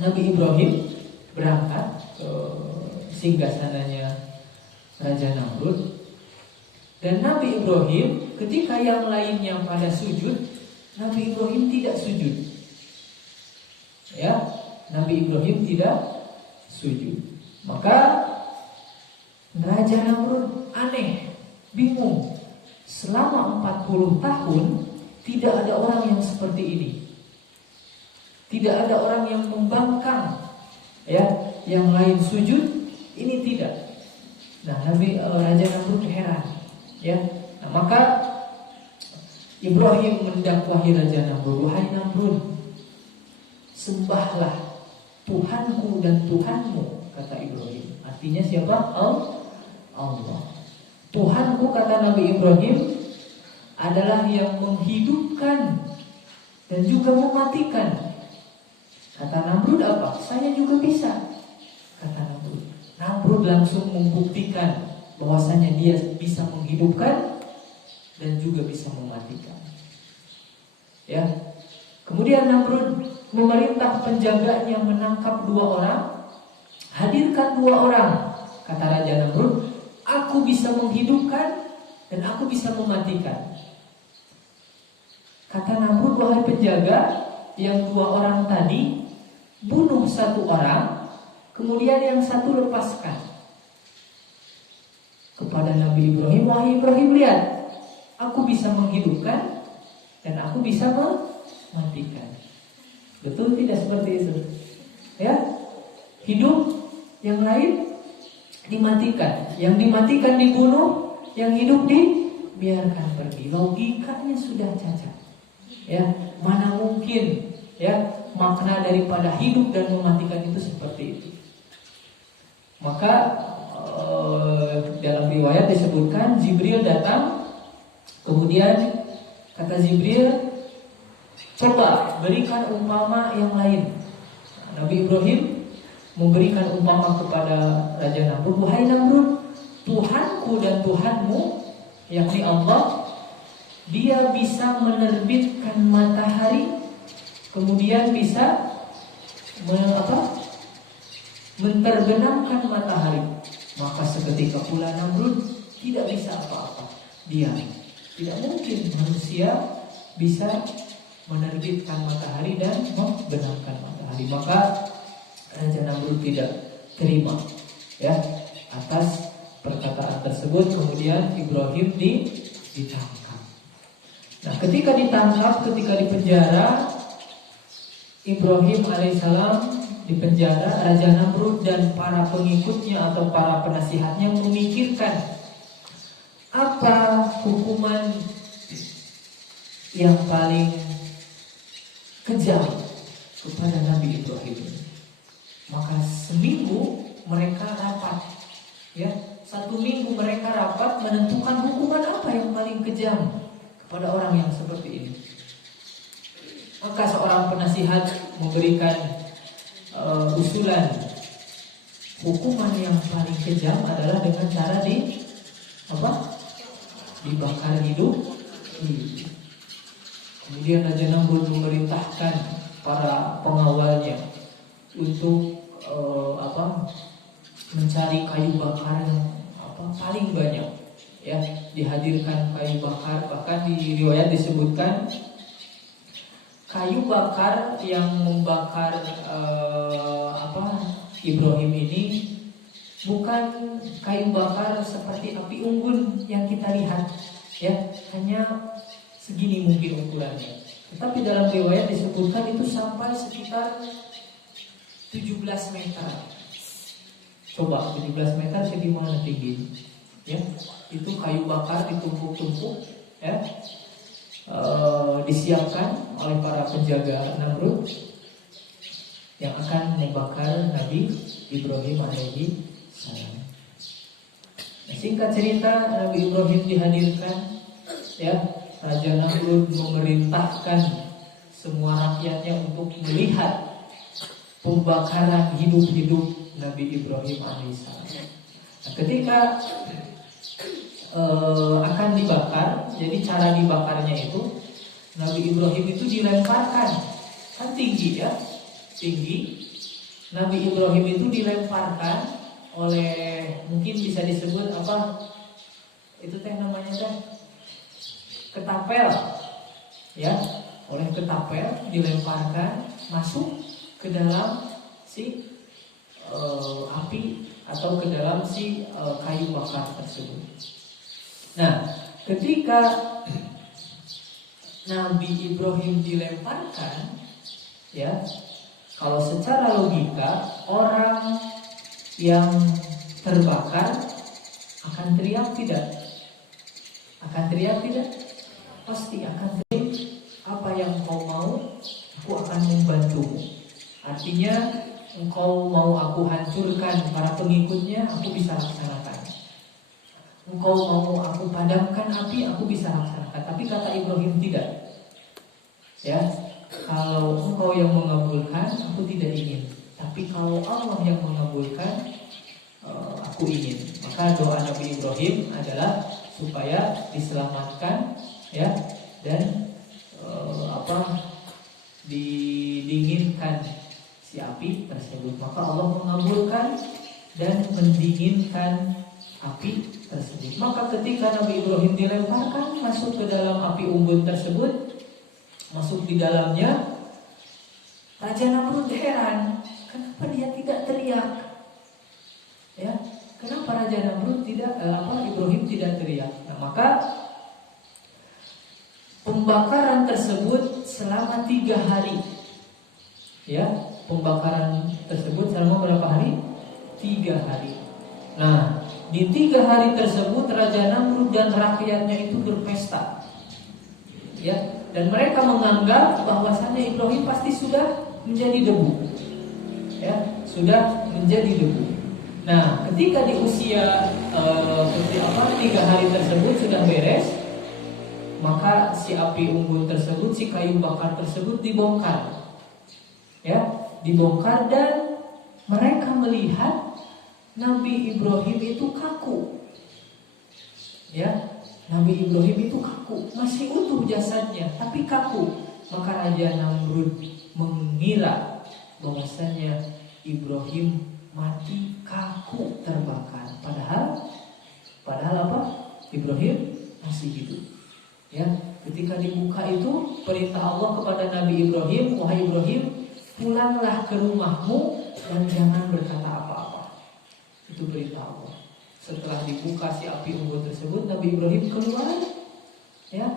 Nabi Ibrahim berangkat ke singgasananya Raja Namrud. Dan Nabi Ibrahim ketika yang lainnya pada sujud, Nabi Ibrahim tidak sujud. Ya, Nabi Ibrahim tidak sujud. Maka Raja Namrud aneh, bingung. Selama 40 tahun tidak ada orang yang seperti ini. Tidak ada orang yang membangkang, ya, yang lain sujud, ini tidak. Nah, Raja Namrud heran, ya. Nah, maka Ibrahim mendakwahi Raja Namrud, wahai Namrud, sembahlah Tuhanku dan Tuhanmu, kata Ibrahim. Artinya siapa? Allah. Tuhanku, kata Nabi Ibrahim, adalah yang menghidupkan dan juga mematikan. Kata Namrud apa? Saya juga bisa, kata Namrud. Namrud langsung membuktikan bahwasanya dia bisa menghidupkan dan juga bisa mematikan. Ya. Kemudian Namrud memerintah penjaganya menangkap 2 orang, hadirkan 2 orang. Kata Raja Namrud, aku bisa menghidupkan dan aku bisa mematikan. Kata Namrud, wahai penjaga, yang 2 orang tadi bunuh 1 orang, kemudian yang 1 lepaskan. Kepada Nabi Ibrahim, wahai Ibrahim, lihat, aku bisa menghidupkan dan aku bisa mematikan. Betul tidak seperti itu? Ya, hidup, yang lain dimatikan, yang dimatikan dibunuh, yang hidup dibiarkan pergi. Logikanya sudah cacat. Ya, mana mungkin, ya, makna daripada hidup dan mematikan itu seperti itu. Maka dalam riwayat disebutkan Jibril datang, kemudian kata Jibril, coba berikan umpama yang lain. Nabi Ibrahim memberikan umpama kepada Raja Namrud, wahai Namrud, Tuhanku dan Tuhanmu, yakni Allah, dia bisa menerbitkan matahari, kemudian bisa menterbenamkan matahari. Maka seketika pula Namrud tidak bisa apa-apa, diam. Tidak mungkin manusia bisa menerbitkan matahari dan membenamkan matahari. Maka Raja Namrud tidak terima, ya, atas perkataan tersebut. Kemudian Ibrahim ditangkap. Nah, ketika ditangkap, ketika dipenjara, Ibrahim alaihissalam dipenjara, Raja Namrud dan para pengikutnya atau para penasihatnya memikirkan apa hukuman yang paling kejam kepada Nabi Ibrahim. Maka seminggu mereka rapat, ya, 1 minggu mereka rapat menentukan hukuman apa yang paling kejam kepada orang yang seperti ini. Maka seorang penasihat memberikan usulan, hukuman yang paling kejam adalah dengan cara dibakar hidup. Kemudian Raja Namrud memerintahkan para pengawalnya untuk mencari kayu bakar yang paling banyak, ya, dihadirkan kayu bakar. Bahkan di riwayat disebutkan kayu bakar yang membakar Ibrahim ini bukan kayu bakar seperti api unggun yang kita lihat, ya, hanya segini mungkin ukurannya. Tetapi dalam riwayat disebutkan itu sampai sekitar 17 meter. Coba 17 meter segimana tinggi, ya? Itu kayu bakar ditumpuk-tumpuk, ya, disiapkan oleh para penjaga Namrud yang akan membakar Nabi Ibrahim alaihi salam. Nah, singkat cerita, Nabi Ibrahim dihadirkan, ya. Raja Namrud memerintahkan semua rakyatnya untuk melihat pembakaran hidup-hidup Nabi Ibrahim alaihissalam. Nah, ketika akan dibakar, jadi cara dibakarnya itu Nabi Ibrahim itu dilemparkan, kan tinggi, ya, tinggi. Nabi Ibrahim itu dilemparkan oleh, mungkin bisa disebut itu namanya ketapel, ya, oleh ketapel dilemparkan masuk ke dalam si api atau ke dalam si kayu bakar tersebut. Nah, ketika Nabi Ibrahim dilemparkan, ya, kalau secara logika orang yang terbakar akan teriak tidak? Akan teriak tidak? Pasti akan teriak, apa yang kau mau, aku akan membantumu. Artinya engkau mau aku hancurkan para pengikutnya, aku bisa laksanakan. Engkau mau aku padamkan api, aku bisa laksanakan. Tapi kata Ibrahim tidak. Ya, kalau engkau yang mengabulkan, aku tidak ingin. Tapi kalau Allah yang mengabulkan, aku ingin. Maka doa Nabi Ibrahim adalah supaya diselamatkan, ya, dan didinginkan si api tersebut. Maka Allah mengabulkan dan mendinginkan api tersebut. Maka ketika Nabi Ibrahim dilemparkan masuk ke dalam api unggun tersebut, masuk di dalamnya, Raja Namrud heran, kenapa dia tidak teriak? Ya, kenapa Raja Namrud Ibrahim tidak teriak? Nah, maka pembakaran tersebut selama 3 hari. Ya, pembakaran tersebut selama berapa hari? 3 hari. Nah, di 3 hari tersebut Raja Namrud dan rakyatnya itu berpesta. Ya, dan mereka menganggap bahwasannya Ibrahim pasti sudah menjadi debu. Ya, sudah menjadi debu. Nah, ketika di usia 3 hari tersebut sudah beres, maka si api unggun tersebut, si kayu bakar tersebut dibongkar. Ya, dibongkar dan mereka melihat Nabi Ibrahim itu kaku. Ya, Nabi Ibrahim itu kaku, masih utuh jasadnya, tapi kaku. Maka Raja Namrud mengira bahwasanya Ibrahim mati kaku terbakar. Padahal apa? Ibrahim masih hidup. Ya, ketika dibuka itu perintah Allah kepada Nabi Ibrahim, wahai Ibrahim, pulanglah ke rumahmu dan jangan berkata apa-apa. Itu perintah Allah. Setelah dibuka si api unggun tersebut, Nabi Ibrahim keluar, ya,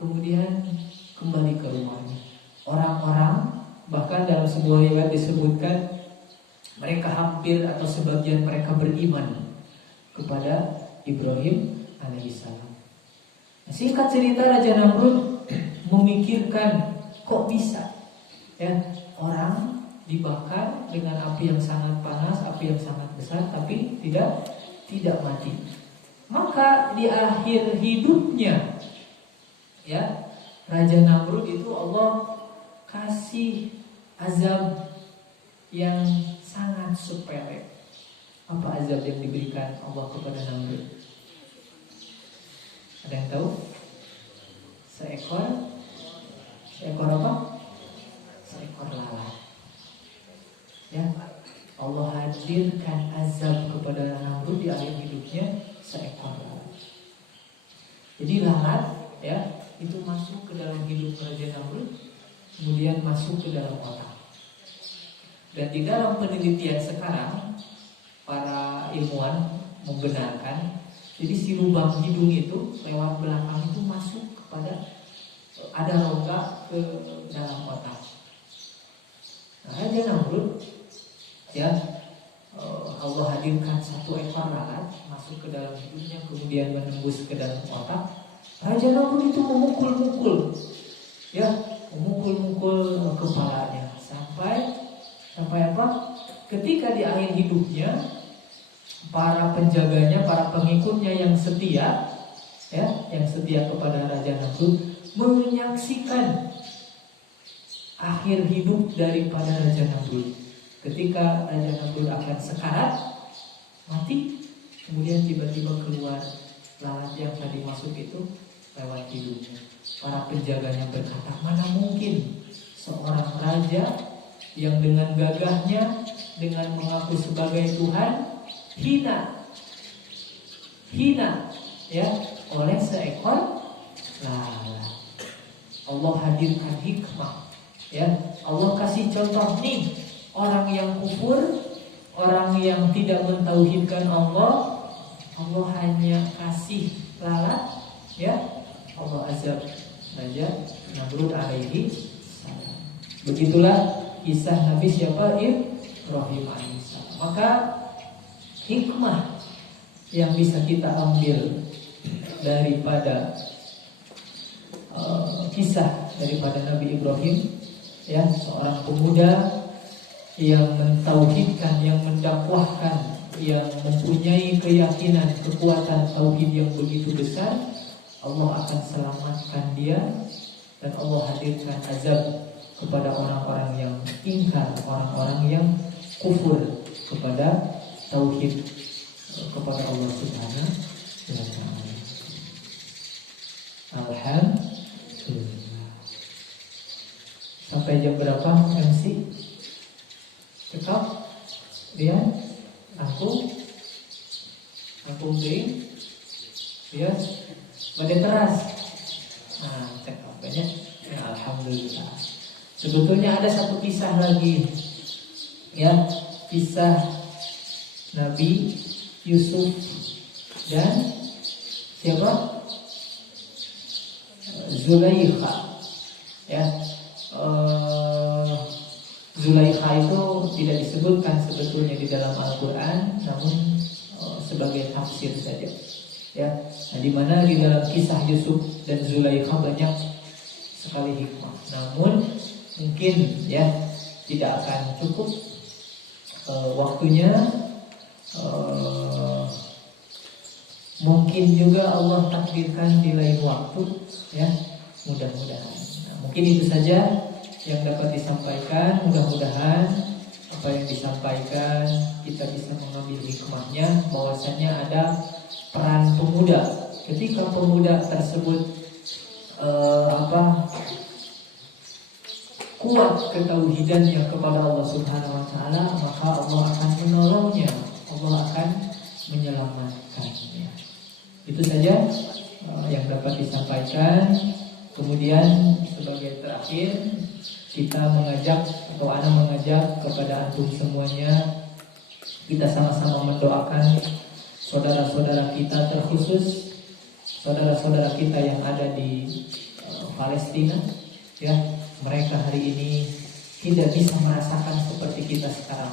kemudian kembali ke rumahnya. Orang-orang, bahkan dalam sebuah riwayat disebutkan mereka hampir atau sebagian mereka beriman kepada Ibrahim alaihissalam. Nah, singkat cerita, Raja Namrud memikirkan kok bisa, ya, orang dibakar dengan api yang sangat panas, api yang sangat besar, tapi tidak mati. Maka di akhir hidupnya, ya, Raja Namrud itu Allah kasih azab yang sangat sepele. Apa azab yang diberikan Allah kepada Namrud? Ada yang tahu? Seekor apa? Seekor lalat. Ya, Allah hadirkan azab kepada Namrud di akhir hidupnya, seekor lalat. Jadi lalat, ya, itu masuk ke dalam hidup Raja Namrud, kemudian masuk ke dalam otak. Dan di dalam penelitian sekarang, para ilmuwan membenarkan, jadi si lubang hidung itu lewat belakang itu masuk kepada, ada rongga ke dalam otak. Nah, Raja Namrud, ya, Allah hadirkan satu ekor lalat masuk ke dalam hidungnya, kemudian menembus ke dalam otak. Raja Namrud itu memukul-mukul, ya, memukul-mukul kepalanya sampai apa? Ketika di akhir hidupnya, para penjaganya, para pengikutnya yang setia, ya, yang setia kepada Raja Namrud, menyaksikan akhir hidup daripada Raja Namrud. Ketika Raja Namrud akan sekarat, mati, kemudian tiba-tiba keluar lalat yang tadi masuk itu lewat hidungnya. Para penjaganya berkata, mana mungkin seorang raja yang dengan gagahnya, dengan mengaku sebagai Tuhan, hina, ya, oleh seekor lalat. Allah hadirkan hikmah Ya, Allah kasih contoh nih, orang yang kufur, orang yang tidak mentauhidkan Allah, Allah hanya kasih lalat, ya, Allah azab saja Namrud alaihi salam. Begitulah kisah Nabi siapa? Ibrahim alaihissalam. Maka hikmah yang bisa kita ambil daripada kisah daripada Nabi Ibrahim, ya, seorang pemuda yang mentauhidkan, yang mendakwahkan, yang mempunyai keyakinan kekuatan tauhid yang begitu besar, Allah akan selamatkan dia dan Allah hadirkan azab kepada orang-orang yang ingkar, orang-orang yang kufur kepada tauhid kepada Allah Subhanahu wa taala. Alhamdulillah. Sampai jam berapa MC? Cekap? Dia? Aku beri? Dia? Pada teras? Nah, cekap banyak. Ya, alhamdulillah. Sebetulnya ada satu kisah lagi, ya, kisah Nabi Yusuf dan siapa? Zulaikha, ya. Zulaikha itu tidak disebutkan sebetulnya di dalam Al-Quran, namun sebagai tafsir saja, ya. Nah, di mana di dalam kisah Yusuf dan Zulaikha banyak sekali hikmah. Namun mungkin, ya, tidak akan cukup waktunya. Mungkin juga Allah takdirkan di lain waktu, ya, mudah-mudahan. Nah, mungkin itu saja yang dapat disampaikan. Mudah-mudahan apa yang disampaikan kita bisa mengambil hikmahnya, bahwasanya ada peran pemuda. Ketika pemuda tersebut kuat ketauhidannya kepada Allah Subhanahu wa taala, maka Allah akan menolongnya, Allah akan menyelamatkannya. Itu saja yang dapat disampaikan. Kemudian sebagai terakhir, kita mengajak atau ana mengajak kepada antum semuanya, kita sama-sama mendoakan saudara-saudara kita, terkhusus saudara-saudara kita yang ada di Palestina, ya. Mereka hari ini tidak bisa merasakan seperti kita sekarang,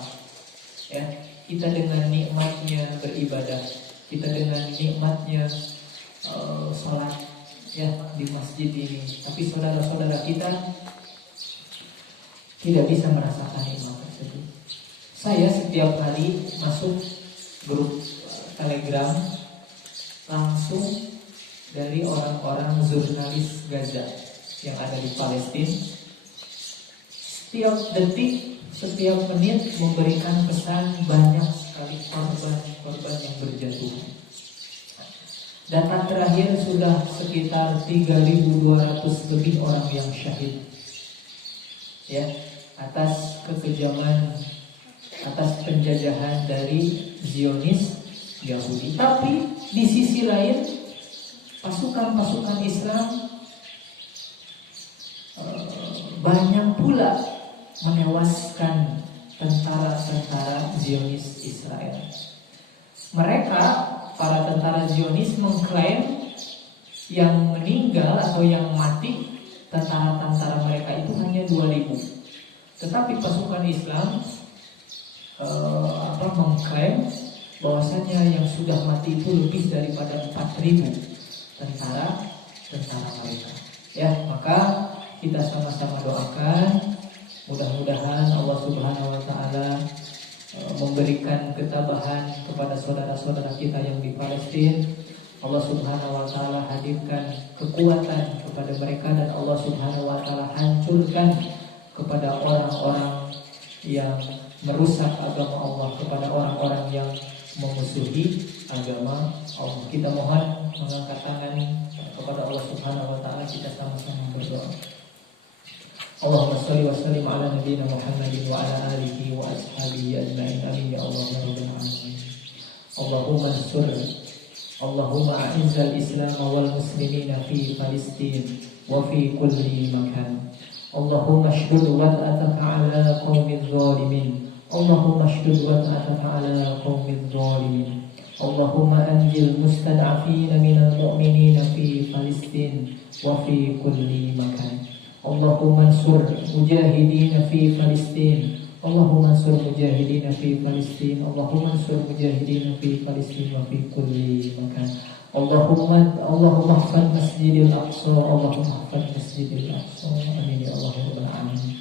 ya. Kita dengan nikmatnya beribadah, kita dengan nikmatnya sholat, ya, di masjid ini, tapi saudara-saudara kita tidak bisa merasakan nikmat tersebut. Saya setiap hari masuk grup Telegram langsung dari orang-orang jurnalis Gaza yang ada di Palestina. Setiap detik, setiap menit memberikan pesan, banyak sekali korban yang berjatuhan. Data terakhir sudah sekitar 3.200 lebih orang yang syahid, ya, atas kekejaman, atas penjajahan dari Zionis Yahudi. Tapi di sisi lain, pasukan-pasukan Islam banyak pula menewaskan tentara-tentara Zionis Israel. Mereka, para tentara Zionis, mengklaim yang meninggal atau yang mati tentara-tentara mereka itu hanya 2.000. Tetapi pasukan Islam mengklaim bahwasanya yang sudah mati itu lebih daripada 4.000 tentara mereka. Ya, maka kita sama-sama doakan, mudah-mudahan Allah Subhanahu wa taala memberikan ketabahan kepada saudara-saudara kita yang di Palestina. Allah Subhanahu wa taala hadirkan kekuatan kepada mereka, dan Allah Subhanahu wa taala hancurkan kepada orang-orang yang merusak agama Allah, kepada orang-orang yang memusuhi agama Allah. Kita mohon mengangkat tangan kepada Allah Subhanahu wa taala, kita sama-sama berdoa. Allahumma shalli wa sallim ala nabiyyina Muhammadin wa ala alihi wa ashabihi ajma'in. Amin ya Allah ya rabbal alamin. Allahumma a'izzal Islam wal muslimina fi Palestin wa fi kulli makan. Allahumma shdud wat'ataka ala qawmi zalimin. Allahumma shdud wat'ataka ala qawmi zalimin. Allahumma anjil mustad'afina minal mu'minina fi Palestin wa fi kulli makan. Allahumma ansur mujahidina fi Palestin. Allahumma ansur mujahidina fi Palestin. Allahumma ansur mujahidina fi Palestin wa fi kulli makan. Allahumma hafad masjidil aqsa. Allahumma hafad masjidil aqsa. Amin ya Allah ya rabbal alamin.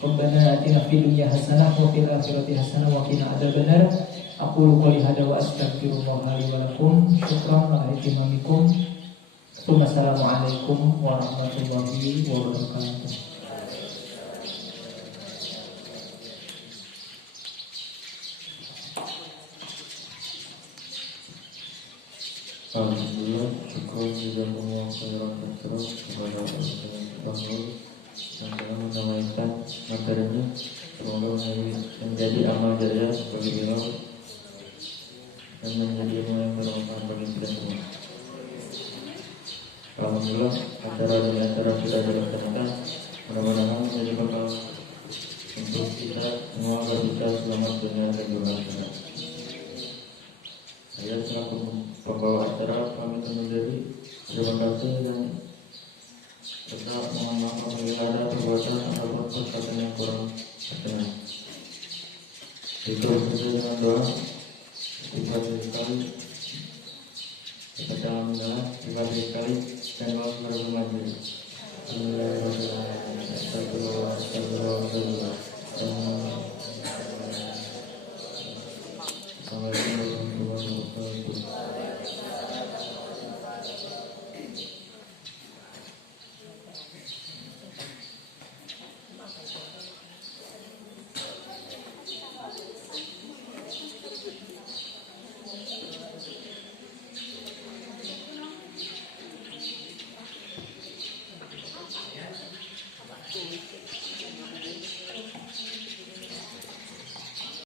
Rabbana atina fid dunya hasanah wa fil akhirati hasanah wa qina adzabannar. Aqulu qouli hadza wa astaghfirullah li wa lakum. Syukran ala ihtimamikum. Wassalamualaikum warahmatullahi wabarakatuh. Alhamdulillah, syukur juga semua khairan terus kepada Allah yang telah menyampaikan materinya. Semoga menjadi amal jariah bagi beliau dan menjadi ilmu yang bermanfaat bagi kita semua. Alhamdulillah, acara demi acara kita dilaksanakan. Mudah-mudahan menjadi bekal untuk kita semua agar bisa selamat dunia dan akhirat. Saya selaku pembawa acara pamit undur diri. Terima kasih dan tetap mohon maaf apabila ada perbuatan ataupun perkataan yang kurang berkenan. Itu sesuai dengan doa. Tiga kali kita alhamdulillah, tiga kali dan Allah berfirman. Alhamdulillah.